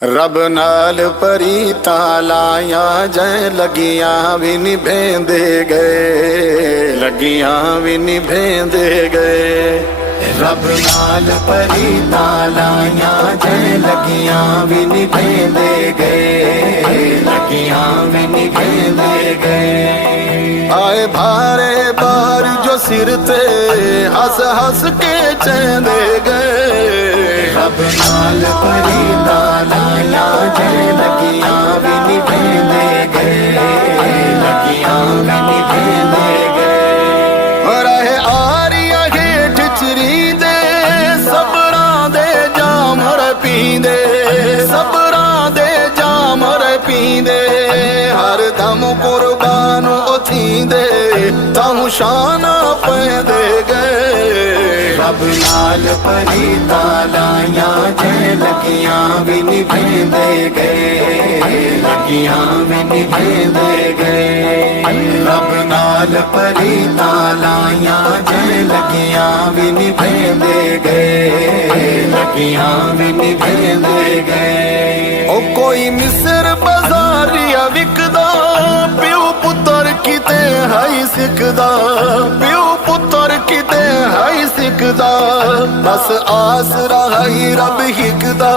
रब नाल परी तालाया जै लगियां भी निभेंदे गए, लगियां भी निभेंदे गए। रब नाल परी तालाया जै लगियां भी निभेंदे गए, लगियां भी निभेंदे गए। आए भारे बार जो सिर ते हस हस के चेंदे गए। रब नाल परी तालाया जै लगियां भी निभेंदे गए, लगियां भी निभेंदे गए। रहे आरिया हेठ चिरी दे सबरां दे जामर पींदे, सबरां दे जामर पींदे। हर दम कुर्बान थींदे तां शान पैंदे गए। रब नाल परी तालाया जै लगियां भी निभेंदे गए, लगियां भी निभेंदे गए। रब नाल परी तालाया जै लगियां भी निभेंदे गए, लगियां भी निभेंदे गए। ओ कोई मिस्र बाजारिया विकदा प्यो पुत्र किते हाई सिकदा, प्यो पुत्र किते हाई सिकदा। बस आसरा हाई रब हिकदा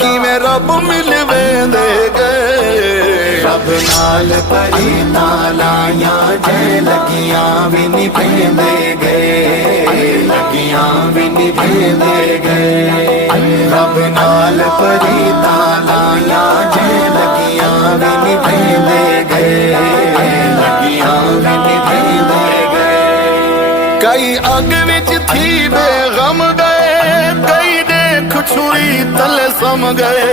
किवें रब मिलवेंदे गए। रब नाल परी तालाया जै लगियां भी निभेंदे गए, लगियां भी निभेंदे गए। रब नाल परी तालाया जै लगियां भी निभेंदे गए, लगियां भी निभेंदे गए। कई अग विच थी बेगम गए, कई देख छुरी तले सम गए,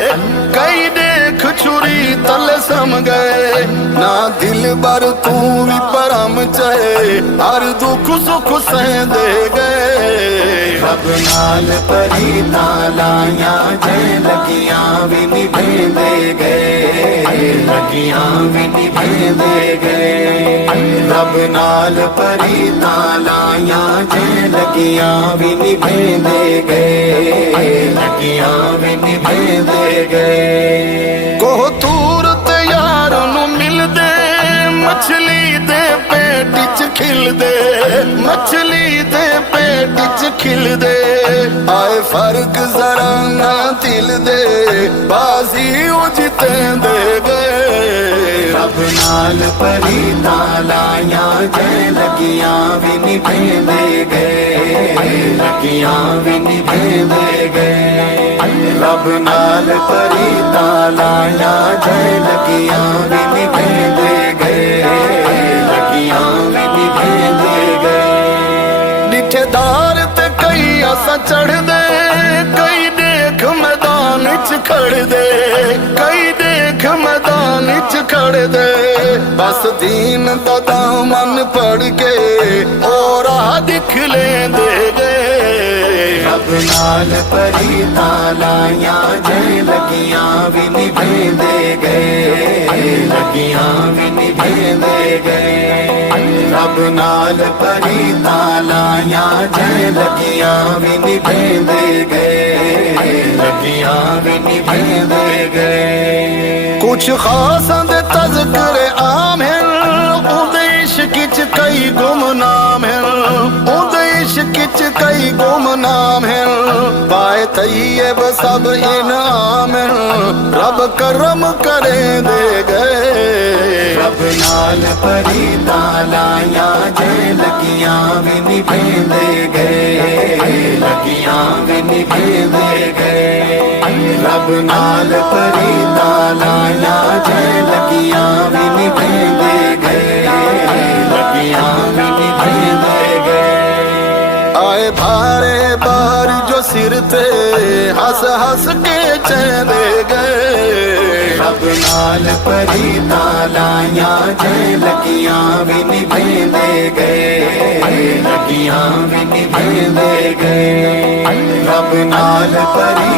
कई देख छुरी तले सम गए। ना दिल बर तू भी परम चाहे हर दुख सुख सहंदे गए। रब नाल परी तालाया जै लगियां भी निभेंदे गए, लगियां भी निभेंदे गए। रब नाल परी तालाया जै लगियां भी निभेंदे गए, लगियां भी निभेंदे गए। कोह तूर ते यार नू मिलदे मछली दे पेट च खिलदे, मछली दे पेट च खिलदे। आए फर्क जरा ना दिल दे बाजी जितेंदे गए। रब नाल परी तालाया जै लगियां भी निभेंदे गए, लगियां भी निभेंदे गए। रब नाल परी तालाया जै लगियां भी निभेंदे गए, लगियां भी निभेंदे गए। निठेदार ते कई असां चढ़दे, कई देख मैदान च खड़दे, कई देख मैदान च खड़दे। बस दीन दा दामन पड़ के और राह दिख लेंदे गए। रब नाल परी तालाया जै लगियां भी निभेंदे गए, लगियां भी निभेंदे गए। रब नाल परी तालाया जै लगियां भी निभेंदे गए, लगियां भी निभेंदे गए। कुछ खासां दे तज़किरे आम हैं, उहदे इश्क च कई गुमनाम हैं, उहदे इश्क च कई गुमनाम हैं। पाए तैयब सब इनाम हैं, रब करम करे दे गए। रब नाल परी तालाया जै लगियां भी निभेंदे गए, लगियां भी निभेंदे गए। रब नाल परी तालाया जै लगियां भी निभेंदे गए, लगियां भी निभेंदे गए। आए भारे बार जो सिर ते हस हस के चेंदे गए। रब नाल परी तालाया जै लगियां भी निभेंदे गए, लगियां भी निभेंदे गए। रब नाल परी